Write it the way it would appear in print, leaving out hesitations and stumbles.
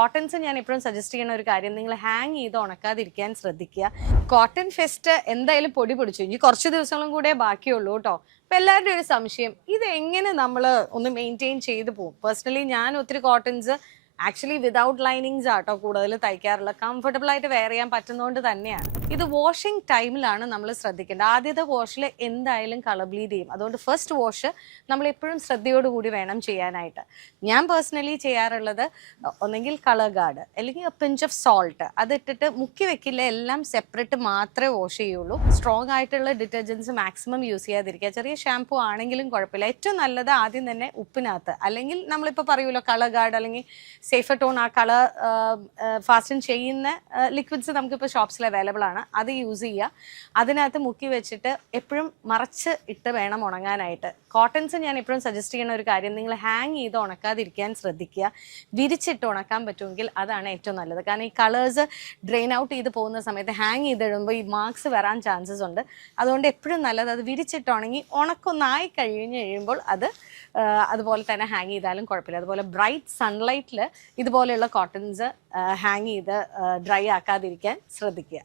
Cottons ഞാൻ എപ്പോഴും suggest ചെയ്യുന്ന ഒരു കാര്യം, നിങ്ങൾ ഹാങ് ചെയ്ത് ഉണക്കാതിരിക്കാൻ ശ്രദ്ധിക്കുക. കോട്ടൺ ഫെസ്റ്റ് എന്തായാലും പൊടി പൊടിച്ചു, ഇനി കുറച്ച് ദിവസങ്ങളും കൂടെ ബാക്കിയുള്ളൂ കേട്ടോ. അപ്പം എല്ലാവരുടെയും ഒരു സംശയം, ഇത് എങ്ങനെ നമ്മൾ ഒന്ന് മെയിൻറ്റെയിൻ ചെയ്ത് പോകും. പേഴ്സണലി ഞാൻ ഒത്തിരി കോട്ടൺസ് ആക്ച്വലി വിതൗട്ട് ലൈനിങ്സ് ആട്ടോ കൂടുതൽ തയ്ക്കാറുള്ളത്. കംഫർട്ടബിൾ ആയിട്ട് വെയർ ചെയ്യാൻ പറ്റുന്നതുകൊണ്ട് തന്നെയാണ്. ഇത് വാഷിംഗ് ടൈമിലാണ് നമ്മൾ ശ്രദ്ധിക്കേണ്ടത്. ആദ്യത്തെ വാഷിൽ എന്തായാലും കളർ ബ്ലീഡ് ചെയ്യും. അതുകൊണ്ട് ഫസ്റ്റ് വാഷ് നമ്മൾ എപ്പോഴും ശ്രദ്ധയോടുകൂടി വേണം ചെയ്യാനായിട്ട്. ഞാൻ പേഴ്സണലി ചെയ്യാറുള്ളത് ഒന്നെങ്കിൽ കളർ ഗാർഡ് അല്ലെങ്കിൽ പിഞ്ച് ഓഫ് സോൾട്ട് അതിട്ടിട്ട് മുക്കി വെക്കില്ല, എല്ലാം സെപ്പറേറ്റ് മാത്രമേ വാഷ് ചെയ്യുള്ളൂ. സ്ട്രോങ് ആയിട്ടുള്ള ഡിറ്റർജൻസ് മാക്സിമം യൂസ് ചെയ്യാതിരിക്കുക. ചെറിയ ഷാംപൂ ആണെങ്കിലും കുഴപ്പമില്ല. ഏറ്റവും നല്ലത് ആദ്യം തന്നെ ഉപ്പിനകത്ത്, അല്ലെങ്കിൽ നമ്മളിപ്പോൾ പറയുമല്ലോ കളർ ഗാർഡ് അല്ലെങ്കിൽ സേഫർ ടോൺ, ആ കളർ ഫാസ്റ്റൻ ചെയ്യുന്ന ലിക്വിഡ്സ് നമുക്കിപ്പോൾ ഷോപ്സിൽ അവൈലബിൾ ആണ്. അത് യൂസ് ചെയ്യുക. അതിനകത്ത് മുക്കി വെച്ചിട്ട് എപ്പോഴും മറച്ച് ഇട്ട് വേണം ഉണങ്ങാനായിട്ട്. കോട്ടൺസ് ഞാൻ എപ്പോഴും സജസ്റ്റ് ചെയ്യുന്ന ഒരു കാര്യം, നിങ്ങൾ ഹാങ് ചെയ്ത് ഉണക്കാതിരിക്കാൻ ശ്രദ്ധിക്കുക. വിരിച്ചിട്ട് ഉണക്കാൻ പറ്റുമെങ്കിൽ അതാണ് ഏറ്റവും നല്ലത്. കാരണം ഈ കളേഴ്സ് ഡ്രെയിൻ ഔട്ട് ചെയ്ത് പോകുന്ന സമയത്ത് ഹാങ് ചെയ്തിടുമ്പോൾ ഈ മാർക്സ് വരാൻ ചാൻസസ് ഉണ്ട്. അതുകൊണ്ട് എപ്പോഴും നല്ലത് അത് വിരിച്ചിട്ട് ഉണങ്ങി ഉണക്കൊന്നായി കഴിയുമ്പോൾ അത് അതുപോലെ തന്നെ ഹാങ് ചെയ്താലും കുഴപ്പമില്ല. അതുപോലെ ബ്രൈറ്റ് സൺലൈറ്റിൽ ഇതുപോലെയുള്ള കോട്ടൺസ് ഹാങ് ചെയ്ത് ഡ്രൈ ആക്കാതിരിക്കാൻ ശ്രദ്ധിക്കുക.